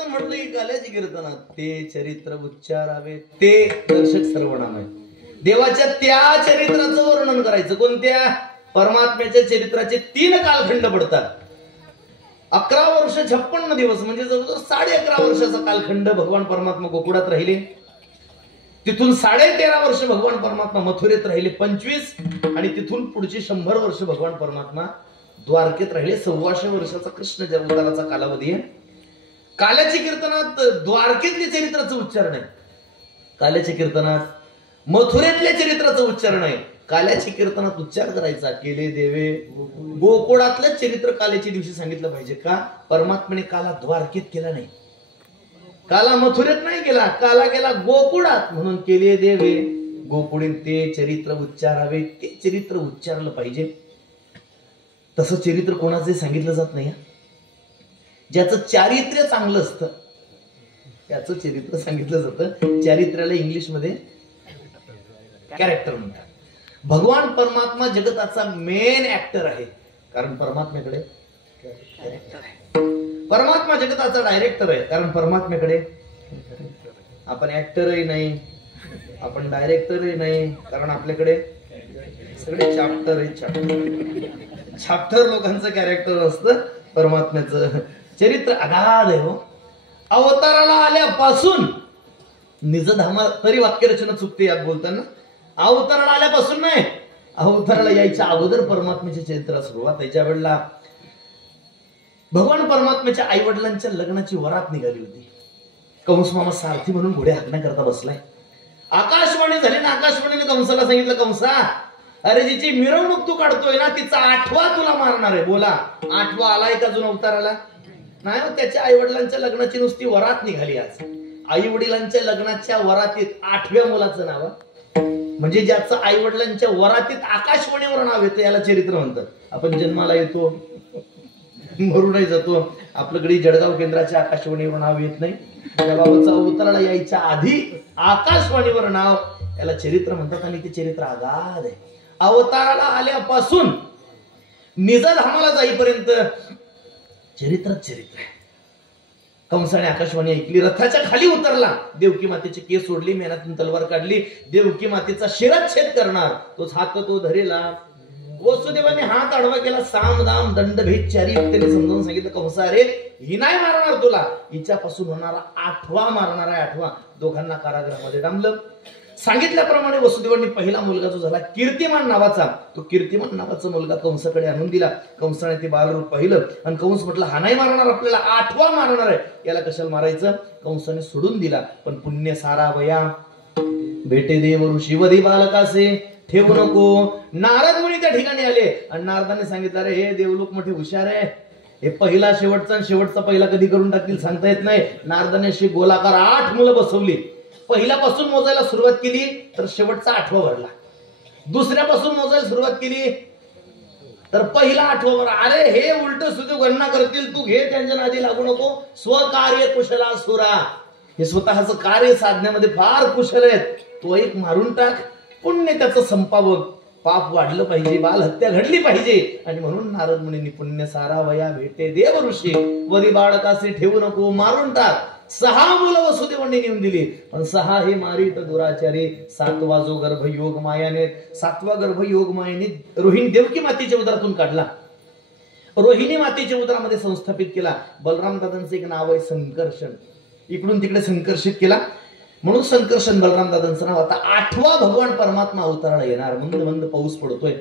कीर्तन म्हटलं की काल्याची कीर्तनात ते चरित्र उच्चारावे, ते दर्शक सर्वनाम आहे. देवाच्या त्या चरित्राचं वर्णन करायचं. कोणत्या? परमात्म्याच्या चरित्राचे 3 कालखंड पडतात. 11 वर्ष 56 दिवस म्हणजे जवळजवळ 11.5 वर्षाचा कालखंड भगवान परमात्मा गोकुळात राहिले. तिथून 13.5 वर्ष भगवान परमात्मा मथुरेत राहिले 25, आणि तिथून पुढची 100 वर्ष भगवान परमात्मा द्वारकेत राहिले. 125 वर्षाचा कृष्ण अवताराचा कालावधी आहे. काल्याच्या कीर्तनात द्वारकेतल्या चरित्राचं उच्चारण आहे. काल्याच्या कीर्तनात मथुरेतल्या चरित्राचं उच्चारण आहे. काल्याच्या कीर्तनात उच्चार करायचा केले देवे गोकुळातलं चरित्र काल्याच्या दिवशी सांगितलं पाहिजे. का? परमात्म्याने काला द्वारकेत केला नाही, काला मथुरेत नाही केला, काला केला गोकुळात. म्हणून केले देवे गोकुळीन ते चरित्र उच्चारावे, ते चरित्र उच्चारलं पाहिजे. तसं चरित्र कोणाचे सांगितलं जात नाही. ज्याचं चारित्र्य चांगलं असतं त्याचं चरित्र सांगितलं जातं. चारित्र्याला इंग्लिशमध्ये कॅरेक्टर म्हणतात. भगवान परमात्मा जगताचा मेन ऍक्टर आहे, कारण परमात्म्याकडे कॅरेक्टर आहे. परमात्मा जगताचा डायरेक्टर आहे, कारण परमात्म्याकडे आपण ऍक्टरही नाही, आपण डायरेक्टरही नाही, कारण आपल्याकडे सगळे चॅप्टर आहे. चॅप्टर लोकांचं कॅरेक्टर असतं. परमात्म्याचं चरित्र अगाध आहे. हो, अवताराला आल्यापासून निजधामा, तरी वाक्यरचना चुकते यात बोलताना. अवताराला आल्यापासून नाही, अवताराला यायच्या अगोदर परमात्म्याच्या चरित्राला सुरुवात. त्याच्या वेळेला भगवान परमात्म्याच्या आई वडिलांच्या लग्नाची वरात निघाली होती. कंस मामा सारथी म्हणून घोडे हाकण्याकरता बसलाय. आकाशवाणी झाली ना, आकाशवाणीने कंसाला सांगितलं, कंसा अरे जिची मिरवणूक तू काढतोय ना तिचा 8वा तुला मारणार आहे. बोला 8वा आलाय का अजून अवताराला? नाही. त्याच्या आई वडिलांच्या लग्नाची नुसती वरात निघाली आज. आई वडिलांच्या लग्नाच्या वरातीत 8व्या मुलाचं नाव, म्हणजे ज्याचं आई वडिलांच्या वरातीत आकाशवाणीवर नाव येतं याला चरित्र म्हणतात. आपण जन्माला येतो, मरूनही जातो, आपल्याकडे जळगाव केंद्राच्या आकाशवाणीवर नाव येत नाही. त्या बाबाचा अवताराला यायच्या आधी आकाशवाणीवर नाव, याला चरित्र म्हणतात. आणि ते चरित्र आगाध आहे. अवताराला आल्यापासून निजधामाला जाईपर्यंत चरित्रच चरित्र आहे. कंसाने आकाशवाणी ऐकली, रथाच्या खाली उतरला, देवकी मातेचे केस सोडली, मेनातून तलवार काढली, देवकी मातेचा शिरच्छेद करणार, तोच हात तो धरेला. वसुदेवाने हात आडवा केला, साम दाम दंड भेद चारी त्याने समजावून सांगितलं, कंसा रे ही नाही मारणार तुला, हिच्यापासून होणारा 8वा मारणार आहे. 8वा. दोघांना कारागृहामध्ये डांबलं. सांगितल्याप्रमाणे वसुदेवांनी पहिला मुलगा जो झाला कीर्तिमान नावाचा, तो कीर्तिमान नावाचा मुलगा कंसाकडे आणून दिला. कंसाने ते बालरूप पाहिलं आणि कंस म्हटलं हा नाही मारणार आपल्याला, 8वा मारणार आहे, याला कशाला मारायचं? कंसाने सोडून दिला. पण पुण्य सारा वया भेटे देव शिवधी बालकासे ठेवू नको. नारद मुनी त्या ठिकाणी आले आणि नारदाने सांगितलं, अरे हे देवलोक मोठे हुशार आहे, हे पहिला शेवटचा आणि शेवटचा पहिला कधी करून टाकतील सांगता येत नाही. नारदाने अशी गोलाकार 8 मुलं बसवली. पहिल्यापासून मोजायला सुरुवात केली तर शेवटचा 8वा भरला. दुसऱ्यापासून मोजायला सुरुवात केली तर पहिला 8वा भरला. अरे हे उलट सुद्धा गणना करतील, तू घे, त्यांच्या नादी लागू नको. स्वकार्य कुशला सुरा, हे स्वतःच कार्य साधण्यामध्ये फार कुशल आहेत, तो एक मारून टाक, पुण्य त्याचं संपावं, पाप वाढलं पाहिजे, बाल हत्या घडली पाहिजे. आणि म्हणून नारद मुनींनी पुण्य सारा वया भेटे देव ऋषी वरी बाळकासे ठेवू नको, मारून टाक. 6 मुलं वसुदेवांनी नेऊन दिली, पण 6 हे मारित दुराचारी. 7वा जो गर्भयोग मायाने, 7वा गर्भयोग मायाने रोहिणी देवकी मातेच्या उदरातून काढला, रोहिणी मातेच्या उदरामध्ये संस्थापित केला. बलराम दादांचं एक नाव आहे संकर्षण, इकडून तिकडे संकर्षित केला, म्हणून संकर्षण बलराम दादांचं नाव. आता 8वा भगवान परमात्मा अवताराला येणार. मंद मंद पाऊस पडतोय,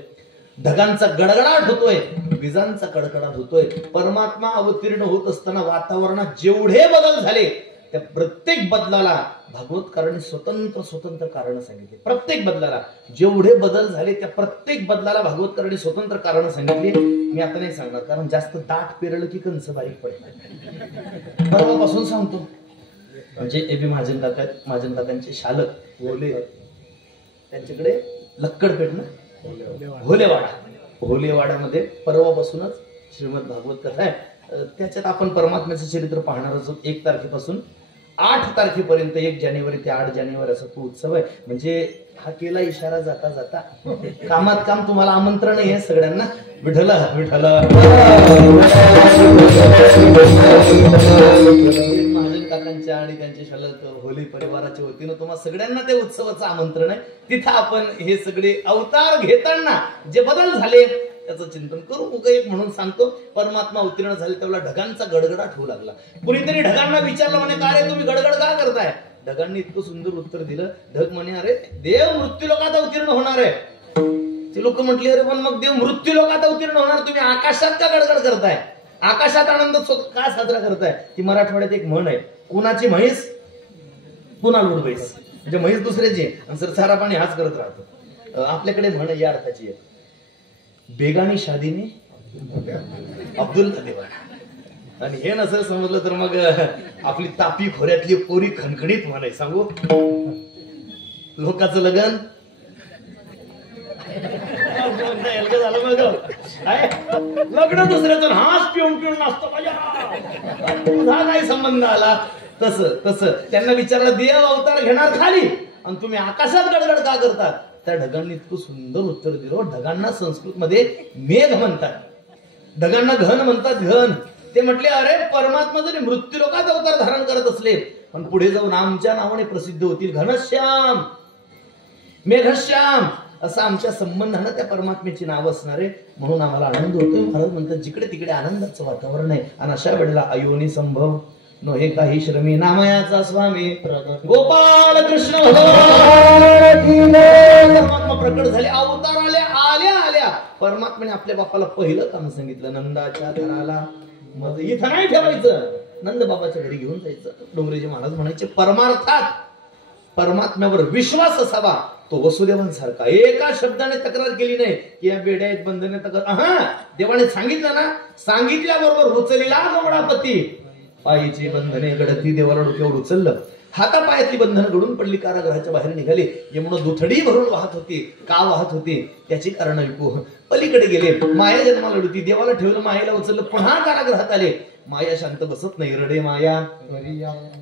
ढगांचा गडगडाट होतोय, विजांचा कडकडाट होतोय. परमात्मा अवतीर्ण होत असताना वातावरणात जेवढे बदल झाले त्या प्रत्येक बदलाला भागवतकारांनी स्वतंत्र स्वतंत्र कारण सांगितले. प्रत्येक बदलाला जेवढे बदल झाले त्या प्रत्येक बदलाला भागवतकारांनी स्वतंत्र कारण सांगितली. मी आता नाही सांगणार, कारण जास्त दाट पेरलं की कंस बारीक पडणार. परवापासून सांगतो. म्हणजे ए बी महाजन काकांचे शालक बोले, त्यांच्याकडे लक्कडपेठ ना, होलेवाडामध्ये परवापासूनच श्रीमद भागवत कथा आहे. त्याच्यात आपण परमात्म्याचं चरित्र पाहणार आहोत. 1 तारखेपासून 8 तारखेपर्यंत, 1 जानेवारी ते 8 जानेवारी असा तो उत्सव आहे. म्हणजे हा केला इशारा जाता जाता, कामात काम तुम्हाला आमंत्रण आहे सगळ्यांना. विठ्ठल विठ्ठल. आणि त्यांचे शालक होली परिवाराच्या वतीनं तुम्हा सगळ्यांना ते उत्सवाचं आमंत्रण आहे. तिथं आपण हे सगळे अवतार घेताना जे बदल झाले त्याचं चिंतन करू. एक म्हणून सांगतो, परमात्मा अवतीर्ण झाले त्यावेळेला ढगांचा गडगडाट होऊ लागला. कुणीतरी ढगांना विचारलं म्हणे काय रे तुम्ही गडगड का करताय? ढगांनी इतकं सुंदर उत्तर दिलं. ढग म्हणे अरे देव मृत्यू लोकात अवतीर्ण होणार आहे. ते लोक म्हटले अरे पण मग देव मृत्यू लोकात अवतीर्ण होणार, तुम्ही आकाशात का गडगड करताय? आकाशात आनंद का साजरा करताय? ती मराठवाड्यात एक म्हण आहे, कुणाची म्हैस पुन्हा लुडबैस. म्हणजे म्हैस दुसऱ्याची आणि सर सारा पाणी हाच करत राहतो. आपल्याकडे म्हण या अर्थाची आहे, बेगानी शादीने अब्दुल देवाना. आणि हे नसेल समजलं तर मग आपली तापी खोऱ्यातली पोरी खणखणीत म्हणाय सांगू, लोकांचं लगन झालं मग लग्न दुसऱ्याचं हाच पिऊन पिऊन नाचतो पाहिजे, तुझा काही संबंध आला? तसं त्यांना विचारलं देव अवतार घेणार खाली आणि तुम्ही आकाशात गडगड का करतात? त्या ढगांनी इतकं सुंदर उत्तर दिलं. ढगांना संस्कृत मध्ये मेघ म्हणतात, ढगांना घन म्हणतात, घन. ते म्हटले अरे परमात्मा जरी मृत्यू लोकात अवतार धारण करत असले पण पुढे जाऊन आमच्या नावाने प्रसिद्ध होतील, घनश्याम मेघश्याम असं आमच्या संबंधानं त्या परमात्म्याची नाव असणार आहे. म्हणून आम्हाला आनंद होतोय. महाराज म्हणतात जिकडे तिकडे आनंदाचं वातावरण आहे. आणि अशा वेळेला अयोनी संभव नो हे काही श्रमी नामयाचा स्वामी गोपाल कृष्ण परमात्मा प्रकट झाले, अवतार आल्या आल्या आल्या. परमात्म्याने आपल्या बापाला पहिलं काम सांगितलं, नंदाच्या घराला. मग इथं नाही ठेवायचं, नंद बाबाच्या घरी घेऊन जायचं. डोंगरेजी महाराज म्हणायचे परमार्थात परमात्म्यावर विश्वास असावा तो वसुदेवांसारखा. एका शब्दाने तक्रार केली नाही की या बेड्या आहेत बंधने तक्रार. देवाने सांगितलं ना, सांगितल्याबरोबर उचललेला गवडापती. पायीची बंधने गडती देवाला डोक्यावर उचललं, हातापायातली बंधनं गडून पडली, कारागृहाच्या बाहेर निघाले. यमुना दुथडी भरून वाहत होती. का वाहत होती त्याची कारण ऐकू. पलीकडे गेले, माया जन्माला होती, देवाला ठेवलं, मायेला उचललं, पुन्हा कारागृहात आले. माया शांत बसत नाही, रडे माया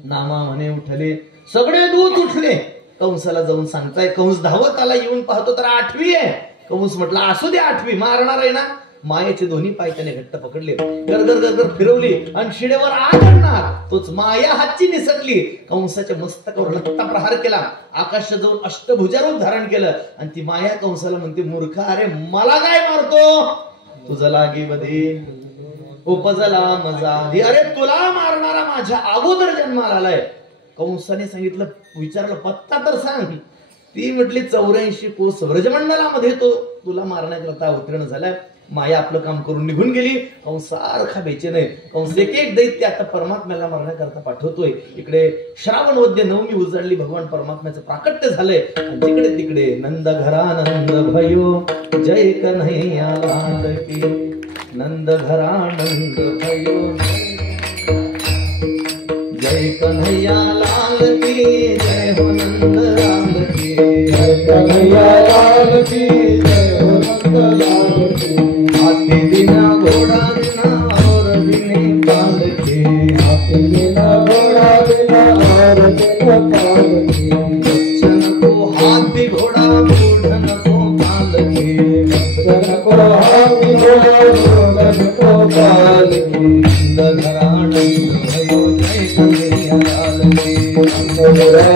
नामा म्हणे उठले. सगळे दूत उठले, कंसाला जाऊन सांगताय. कंस धावत आला, येऊन पाहतो तर 8वी आहे. कंस म्हटला असू दे 8वी, मारणार आहे ना. मायेचे दोन्ही पाय त्याने घट्ट पकडले, गरगर गरगर फिरवली आणि शिडेवर आदळणार. तोच माया हातची निसटली, कंसाच्या मस्तकावर लत्ता प्रहार केला, आकाशात जाऊन अष्टभुजा रूप धारण केलं. आणि ती माया कंसाला म्हणते मूर्खा, अरे मला काय मारतो? तुझं लागी बधी उपजला मजा, अरे तुला मारणारा माझ्या अगोदर जन्माला आलाय. कंसाने सांगितलं, विचारलं पत्ता तर सांग. ती म्हटली 84 कोस व्रजमंडलामध्ये तो तुला मारण्याकरता अवतीर्ण झालाय. माया आपलं काम करून निघून गेली. कंस सारखा बेचैन आहे. कंस एक दैत्य आता परमात्म्याला मारण्याकरता पाठवतोय. इकडे श्रावणवद्य नवमी उजळली, भगवान परमात्म्याचं प्राकट्य झालंय. जिकडे तिकडे नंद घरानंद भयो जय कन्हैया लाल की, नंद घरानंद भयो जय कन्हैया लाल की, जय हो नंद लाल की, जय कन्हैया लाल की, जय हो नंद लाल की. हाथी बिना घोड़ा बिना और बिने पाल के, हाथी बिना घोड़ा बिना और बिने पाल के. बच्चन को हाथी घोड़ा मूढ़न को पाल के, बच्चन को हाथी घोड़ा मूढ़न को पाल के. नंद घरानंद भयो जय कन्हैया लाल की, नंद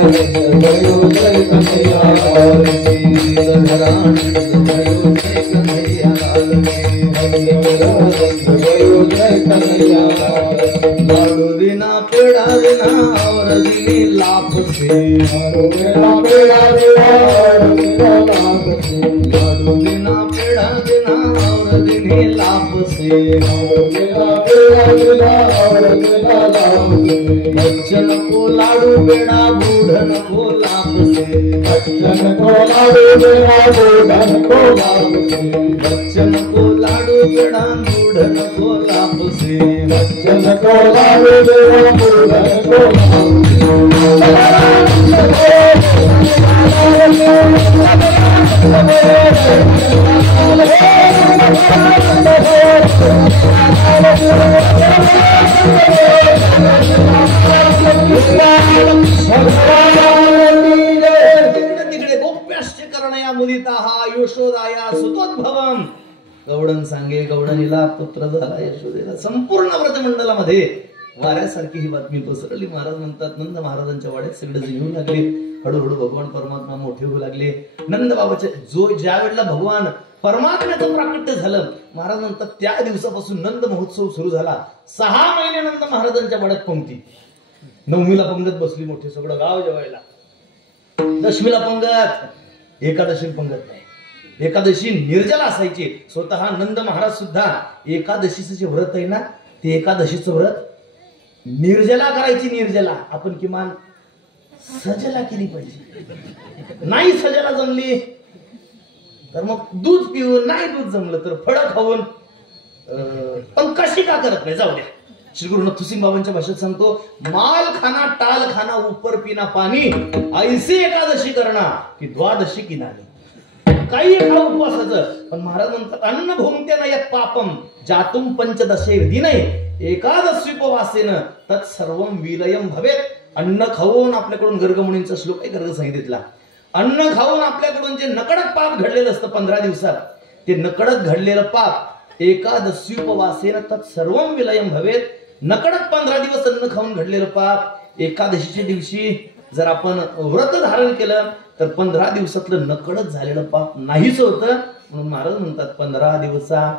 घरानंद भयो जय कन्हैया लाल की, नंद घरानंद भयो जय कन्हैया लाल की, नंद घरानंद भयो जय कन्हैया लाल की. लाडू बिना पेड़ा बिना और दिनी लाभ से, लाडू बिना पेड़ा बिना और बिना लाभ से, लाडू बिना पेड़ा बिना और दिनी लाभ से, लाडू बिना पेड़ा बिना और बिना लाभ से. बच्चन को लाडू बेड़ा बूढ़न को लाभ से, बच्चन को लाडू बेड़ा बूढ़न को लाभ से, बच्चन को लाडू बेड़ा बूढ़न को लाभ से, बच्चन को लाडू बेड़ा बूढ़न को लाभ तिकडे गोप्याश्च करणया मुदिता यशोदाया सुतोद्भवम. गौडन सांगे गौडनीला पुत्र झाला यशोदेला. संपूर्ण व्रजमंडलामध्ये वाऱ्यासारखी ही बातमी पसरली. महाराज म्हणतात नंद महाराजांच्या वाड्यात सगळे येऊ लागले. हळूहळू भगवान परमात्मा मोठे होऊ लागले. नंद बाबाचे ज्या वेळेला भगवान परमात्म्याचं प्राकट्य झालं, महाराज म्हणतात त्या दिवसापासून नंद महोत्सव सुरू झाला. 6 महिने नंद महाराजांच्या वाड्यात पंक्ती. 9मीला पंगत बसली, मोठे सगळं गाव जेवायला. 10मीला पंगत, एकादशी पंगत नाही. एकादशी निर्जला असायची. स्वतः नंद महाराज सुद्धा एकादशीचं जे व्रत आहे ना, ते एकादशीचं व्रत निर्जला करायची. निर्जला आपण किमान सजला केली पाहिजे. नाही सजला जमली तर मग दूध पिऊन, नाही दूध जमलं तर फळं खाऊन, पण कशी का करत नाही. जाऊ द्या. श्री गुरु नथुसिंग बाबांच्या भाषेत सांगतो, माल खाना टाल खाना ऊपर पिना पाणी, ऐसी एकादशी करना की द्वादशी की नानी. काही खा उपवासाचं, पण महाराज म्हणतात अन्न भोमत्यानं यत् पापम जातुम पंचदशे दिने एकादशीपवासेन तत्सर्वं विलयम भवेत. अन्न खाऊन आपल्याकडून गर्गमुनींचा श्लोक आहे, गर्ग संहितेतला. अन्न खाऊन आपल्याकडून जे नकडक पाप घडलेलं असतं 15 दिवसात, ते नकडक घडलेलं पाप एकादशीपवासेन तत्सर्वं विलयम भवेत. नकडक 15 दिवस अन्न खाऊन घडलेलं पाप एकादशीच्या दिवशी जर आपण व्रत धारण केलं तर 15 दिवसातलं नकडक झालेलं पाप नाहीच होतं. म्हणून महाराज म्हणतात 15 दिवसा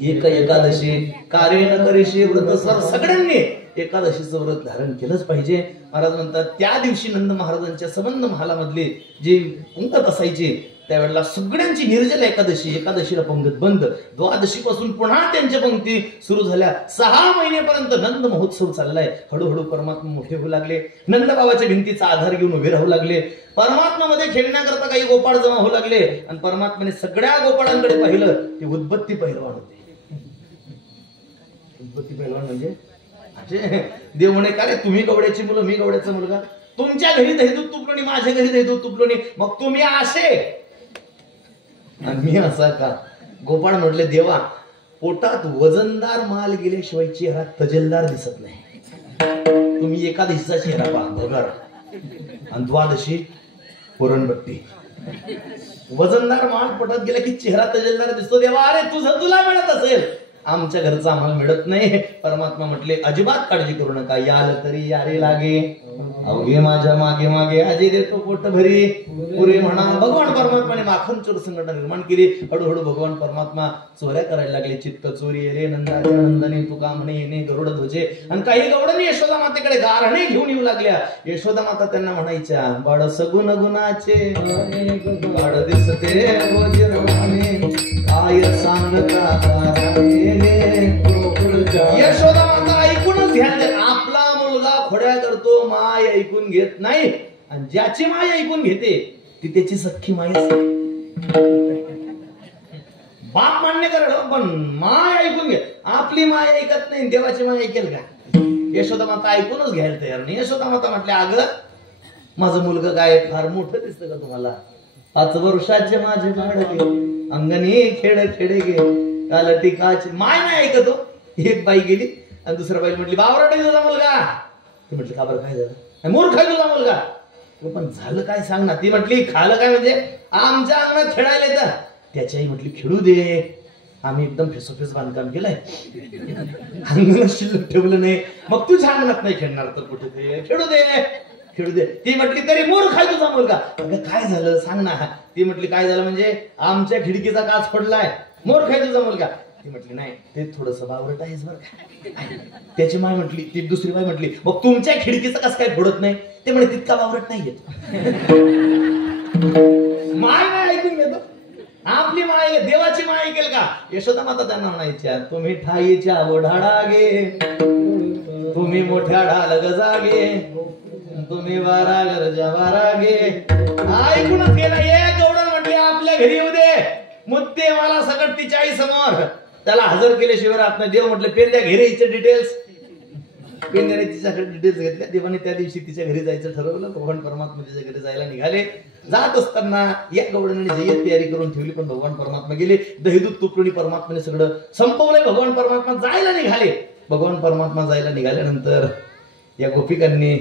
एक एकादशी कार्य न करेशी व्रत. सगळ्यांनी एकादशीचं व्रत धारण केलंच पाहिजे. महाराज म्हणतात त्या दिवशी नंद महाराजांच्या संबंध महालामधले जे पंगत असायचे त्यावेळेला सगळ्यांची निर्जल एकादशी. एकादशीला पंगत बंद. द्वादशी पासून पुन्हा त्यांच्या पंक्ती सुरू झाल्या. 6 महिन्यापर्यंत नंद महोत्सव चाललाय. हळूहळू परमात्मा मोठे होऊ लागले. नंदबाबाच्या भिंतीचा आधार घेऊन उभे राहू लागले. परमात्मामध्ये खेळण्याकरता काही गोपाळ जमा होऊ लागले आणि परमात्माने सगळ्या गोपाळांकडे पाहिलं. ते उद्बत्ती पहिलवान होते. उद्बत्ती पहिलवान म्हणजे देव म्हणे का रे, तुम्ही गवड्याची मुलं, मी गवड्याचा मुलगा. तुमच्या घरी दही दूध तुपलो नाही, माझ्या घरी दही दूध तुपलो नाही, मग तुम्ही असे आणि मी असा का. गोपाळ म्हटले देवा, पोटात वजनदार माल गेल्याशिवाय चेहरा तजेलदार दिसत नाही. तुम्ही एकादशीचा चेहरा पहा भगर आणि द्वादशी पुरणबट्टी. वजनदार माल पोटात गेला की चेहरा तजेलदार दिसतो. देवा अरे तुझं तुला मिळत असेल, आमच्या घरचं आम्हाला मिळत नाही. परमात्मा म्हटले अजिबात काळजी करू नका, याल तरी यारे लागे, अवघे माझ्या मागे मागे अजय देतो पोट भरी पुरे म्हणा. भगवान परमात्माने माखन चोर संघटना निर्माण केली. हळूहळू भगवान परमात्मा चोऱ्या करायला लागले. चित्त चोरी रे नंदाच्या नंदने तुका म्हणे येणे गरुड ध्वजे. आणि काही गवडणी यशोदा मातेकडे गारणे घेऊन येऊ लागल्या. यशोदा माता त्यांना म्हणायच्या, बाळ सगुण गुणाचे बाळ दिसते काय सांगता. यशोदा माता ऐकूनच ध्यान द्या. आपला मुलगा खोड्या करतो, माय ऐकून घेत नाही. आणि ज्याची माय ऐकून घेते ती त्याची सख्खी माय असते. बाप मान्य करेल पण माय ऐकून घे. आपली माय ऐकत नाही, देवाची माय ऐकेल का. यशोदा माता ऐकूनच घ्यायला तयार नाही. यशोदा माता म्हटले, अगं माझं मुलगा काय फार मोठं दिसतं का तुम्हाला. 5 वर्षाचे माझे बाळके अंगणी खेळ खेडे गे काल टिकाचे. माय नाही ऐकतो. एक बाई गेली आणि दुसऱ्या बाई म्हटली, बावराट आहे तुझा मुलगा. ती म्हटली, का बरं काय झालं. मूर्ख आहे तुझा मुलगा. पण झालं काय सांग ना. ती म्हटली, खालं काय म्हणजे आमच्या अंगणात खेळायला येतं. त्याची आई म्हटली, खेळू दे, आम्ही एकदम फेसोफेस बांधकाम केलंय, अंगणात शिल्लक ठेवलं नाही. मग तुझ्या अंगणात नाही खेळणार तर कुठे ते खेळू दे खेळू दे. ती म्हटली, तरी मूर्ख आहे तुझा मुलगा. काय झालं सांग ना. ती म्हटली, काय झालं म्हणजे आमच्या खिडकीचा काच पडलाय, मूर्ख आहे तुझा मुलगा. ती म्हटली, नाही ते थोडस बावरट आहेस बरं का. त्याची माय म्हटली, ती दुसरी बाई म्हटली, मग तुमच्या खिडकीचं कसं काय फोडत नाही. ते म्हणे तितका बावरट नाही येत. माय नाही ऐकून घेतो. आपली माय देवाची माय ऐकेल का. यशोदा माता त्यांना म्हणायच्या, तुम्ही ठाईच्या ओढाडा गे, तुम्ही मोठ्या ढाल गजागे, तुम्ही वारा गरजा वारा गे. ऐकूनच गेला. एक गवडण म्हटले, आपल्या घरी येऊ दे, मुद्दे मला सकट तिच्या आई समोर. त्याला हजर केल्याशिवाय राहत नाही. देव म्हटलं, पेंद्या घे रे हिचे डिटेल्स. पेंद्याने तिच्याकडे डिटेल्स घेतल्या. देवाने त्या दिवशी तिच्या घरी जायचं ठरवलं. भगवान परमात्मा तिच्या घरी जायला निघाले. जात असताना या गवडणाने जय्यत तयारी करून ठेवली, पण भगवान परमात्मा गेले. दहीदूत तुकडोनी परमात्माने सगळं संपवलंय. भगवान परमात्मा जायला निघाले. भगवान परमात्मा जायला निघाल्यानंतर या गोपिकांनी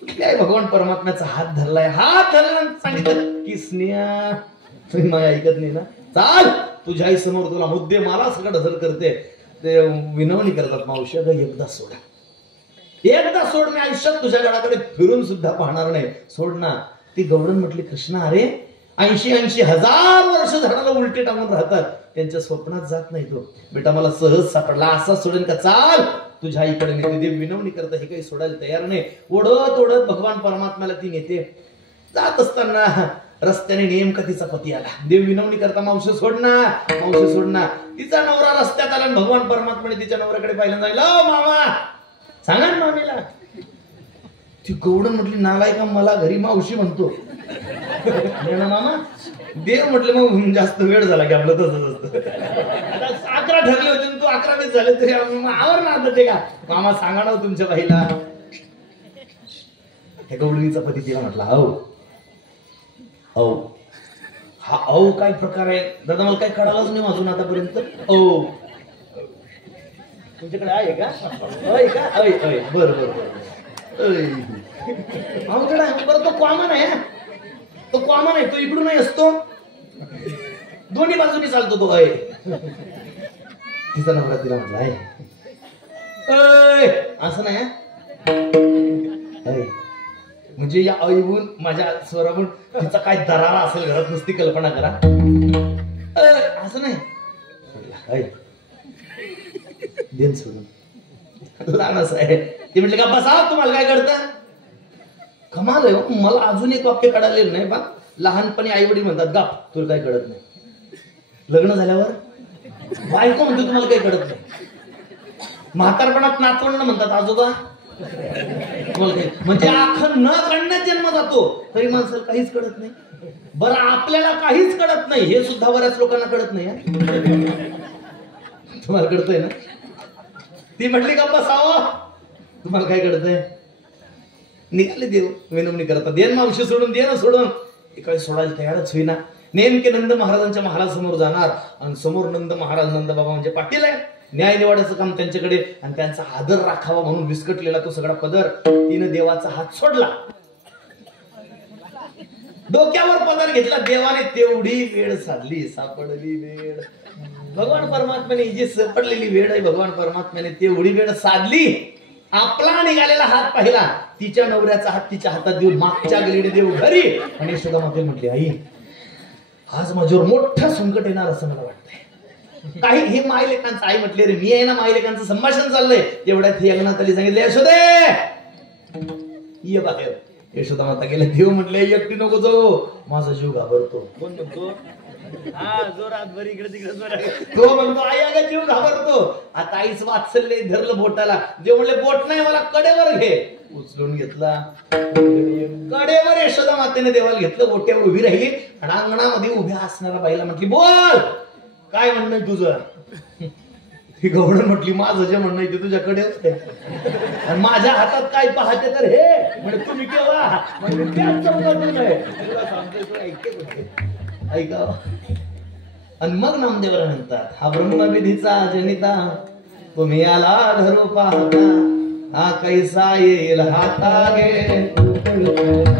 कुठल्याही भगवान परमात्म्याचा हात धरलाय. हात धरल्यानंतर सांगितलं की स्नेहा तुम्ही माझ्या ऐकत नाही ना, चाल तुझ्या आई समोर तुला मुद्दे मला सगळं हजर करते. ते विनवणी करतात, मावशी अगं एकदा सोडा, एकदा सोड, मी आयुष्यात तुझ्या गडाकडे फिरून सुद्धा पाहणार नाही, सोड ना. ती गवळण म्हटली, कृष्णा अरे 80,000 वर्ष झाडाला उलटे टांगून राहतात, त्यांच्या स्वप्नात जात नाही तो. बेटा मला सहज सापडला, असा सोडेन का? चाल तुझ्या आईकडे नेते. देव विनवणी करत, हे काही सोडायला तयार नाही. ओढत ओढत भगवान परमात्म्याला ती नेते. जात असताना रस्त्याने नेमका तिचा पती आला. देव विनवणी करता, मावशी सोड ना, मावशी सोड ना. तिचा नवरा रस्त्यात आला, भगवान परमात्म्याने तिच्या नवऱ्याकडे पाहिलं, जायला मामा सांगा ना मामीला. ती गवळण म्हटली, नालायका मला घरी मावशी म्हणतो ना मामा. देव म्हटले, मग जास्त वेळ झाला की आपलं तसंच असतं. 11 ठरले होते, तू 11 झाले तरी आवर ना आता ते का मामा सांगा ना तुमच्या बाईला. त्या गवळणीचा पती तिला म्हटला, औ हा औ काय प्रकार आहे दादा, मला काय कळालंच नाही अजून आतापर्यंत. औ तुमच्याकडे आहे का? अय का? अय अय बर बर आमच्याकडे आहे बरं. तो कॉमन आहे, तो कॉमन आहे, तो इकडून नाही असतो, दोन्ही बाजूनी चालतो तो. अय तिचा नवरा तिला म्हटला, अय असं नाही म्हणजे या ऐवून माझ्या स्वरावून तिचा काय दरारा असेल घरात, नुसती कल्पना करा. असं नाही देन सोडून लहान असं आहे. ते म्हटले का बसा, तुम्हाला काय कळतं? कमाल आहे, मला अजून एक वाक्य कळालेलं नाही. बा लहानपणी आई वडील म्हणतात गा तुला काय कळत नाही, लग्न झाल्यावर बायको म्हणते तुम्हाला काही कळत नाही, म्हातारपणात नातवंड म्हणतात आजोबा म्हणजे आखन न कळण्यात जन्म जातो तरी माणसाला काहीच कळत नाही. बरं आपल्याला काहीच कळत नाही हे सुद्धा बऱ्याच लोकांना कळत नाही. तुम्हाला कळतंय ना? ती म्हटली का बसावं, तुम्हाला काय कळतंय? निघाले देव विनवणी करतात, देन मावशी सोडून, दे ना सोडून. काही सोडायला तयारच होईना. नेमके नंद महाराजांच्या महालासमोर जाणार आणि समोर नंद महाराज, नंद बाबा म्हणजे पाटील आहे, न्याय निवाड्याचं काम त्यांच्याकडे, आणि त्यांचा आदर राखावा म्हणून विस्कटलेला तो सगळा पदर तिनं देवाचा हात सोडला, डोक्यावर पदर घेतला. देवाने तेवढी वेळ साधली, सापडली वेळ. भगवान परमात्म्याने जी सापडलेली वेळ आहे, भगवान परमात्म्याने तेवढी वेळ साधली. आपला निघालेला हात पाहिला, तिच्या नवऱ्याचा हात तिच्या हातात देऊन मागच्या गेलेले देव घरी. आणि यशोदा माते म्हटली, आई आज माझ्यावर मोठं संकट येणार असं मला वाटतंय. काही हे मायलेकांचं, आई म्हटले रे मी आहे ना, मायलेकांचं संभाषण चाललंय. तेवढ्यात ही अंगणात आली, सांगितलं यशोदे ये बाहेर. यशोदा माता गेल्या. देव म्हटले एकटी नको जाऊ, माझा जीव घाबरतो. कोण म्हणतो? हा जोरात बरी इकडे तिकडे जोरात तो म्हणतो आई अगं जीव घाबरतो. आता आईच वात्सल्य धरलं बोटाला. देव म्हणले बोट नाही मला कडेवर घे. उचलून घेतला कडेवर. यशोदा मातेने देवाला घेतलं, बोट्यावर उभी राहिली आणि अंगणामध्ये उभ्या असणारा बाईला म्हटली बोल काय म्हणणं तुझं? ही गवळण म्हटली माझं जे म्हणणं आहे ते तुझ्याकडे असते आणि माझ्या हातात काय पाहते तर हे म्हणजे तुम्ही केव्हा म्हणजे त्याच चौकातून आहे तुला सांगतोय ऐकते ऐका. आणि मग नामदेवरा म्हणतात हा ब्रह्मविधीचा जनिता तुम्ही आला धरू पाहता हा कैसा येईल हाता गे.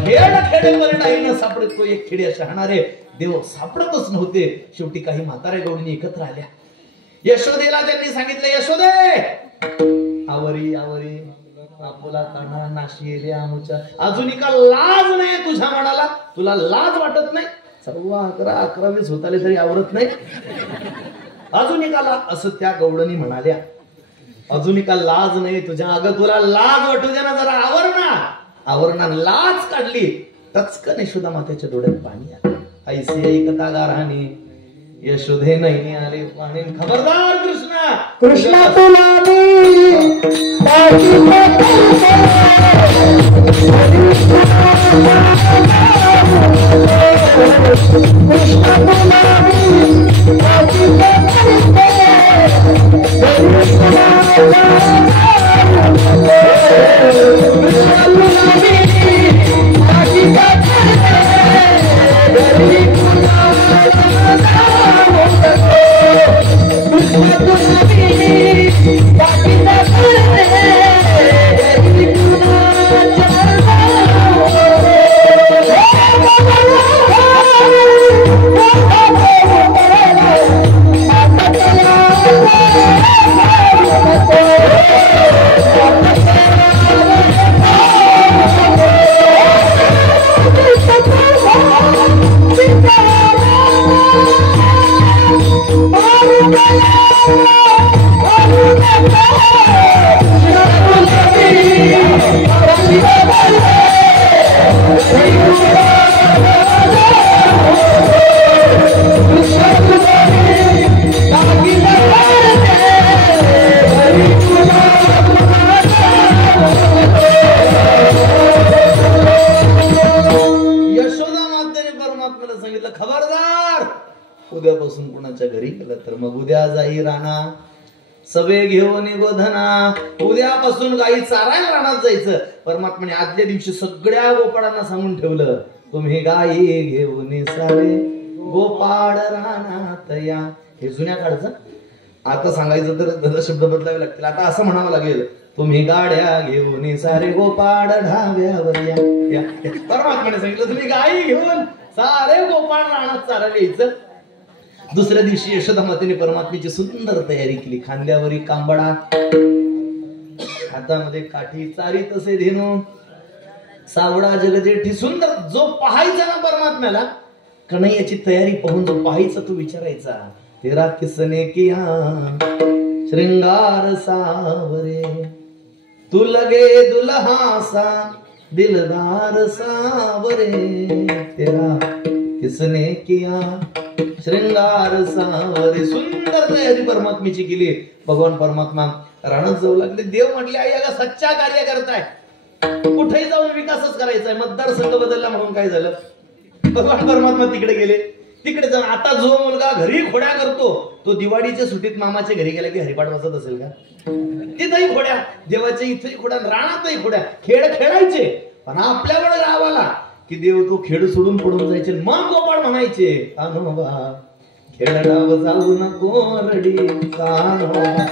खेळ खेडेवर नाही न सापडत तो एक खेड्या शहाणारे देव सापडतच नव्हते. शेवटी काही म्हाताऱ्या गवळणी एकत्र आल्या. यशोदेला त्यांनी सांगितलं यशोदे आवरी आवरी आपुला काना नाशी रे आमुच्या. अजून का लाज नाही तुझ्या मनाला? तुला लाज वाटत नाही? 11:15 11:20 होताले तरी आवरत नाही अजून एकाला असं त्या गवळणी म्हणाल्या. अजून एका लाज नाही तुझ्या? अगं तुला लाज वाटू दे ना जरा, आवरणा लाज काढली. टचकन यशोदा मातेच्या डोळ्यात पाणी आलं. ऐसी ऐकता गाराने यशोदे नाही आले पाणी. खबरदार कृष्णा कृष्णा तुला उद्यापासून कुणाच्या घरी गेलं तर मग उद्या जाई राणा सवे घेऊन गोधना. उद्यापासून गाई चारायला रानात जायचं. परमात्माने आदल्या दिवशी सगळ्या गोपाळांना सांगून ठेवलं, तुम्ही गाई घेऊन सारे गोपाळ रानात या. हे जुन्या काळचं. आता सांगायचं तर शब्द बदलावे लागतील. आता असं म्हणावं लागेल, तुम्ही गाड्या घेऊन सारे गोपाळ ढाब्यावर या. परमात्माने सांगितलं तुम्ही गाई घेऊन सारे गोपाळ रानात चारायला यायचं. दुसऱ्या दिवशी यशोदा मातेने परमात्मेची सुंदर तयारी केली. खांद्यावरी कांबडा, हातामध्ये काठी, चारी तसे धेनू, सावडा जगजेठी. सुंदर जो पाहायचा ना परमात्म्याला कन्हैयाची तयारी पाहून जो पाहायचा तो विचारायचा, तेरा किसने किया श्रृंगार सावरे, तू लगे दुल्हा सा दिलदार सावरे, तेरा किसने किया श्रृंगार सावरे. सुंदर तयारी परमात्मेची केली. भगवान परमात्मा रानात जाऊ लागले. देव म्हटले, आई अगं सच्चा कार्य करताय, कुठेही जाऊन विकासच करायचा आहे. मतदारसंघ बदलला म्हणून काय झालं. भगवान परमात्मा तिकडे गेले. तिकडे जाऊन आता जो मुलगा घरी खोड्या करतो तो दिवाळीच्या सुट्टीत मामाच्या घरी गेला की हरिपाठ वाचत असेल का. तिथेही खोड्या, देवाच्या इथेही खोड्या, रानातही खोड्या. खेळ खेळायचे, पण आपल्याकडे गावाला की देव तो खेळ सोडून पडून जायचे. मग गोपाळ म्हणायचे, कान्होबा खेळ डाव जाऊ नको रडी, कान्होबा